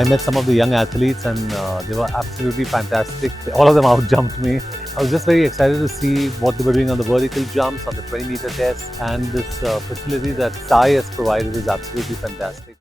I met some of the young athletes and they were absolutely fantastic. All of them outjumped me. I was just very excited to see what they were doing on the vertical jumps, on the 20-meter test, and this facility that Sai has provided is absolutely fantastic.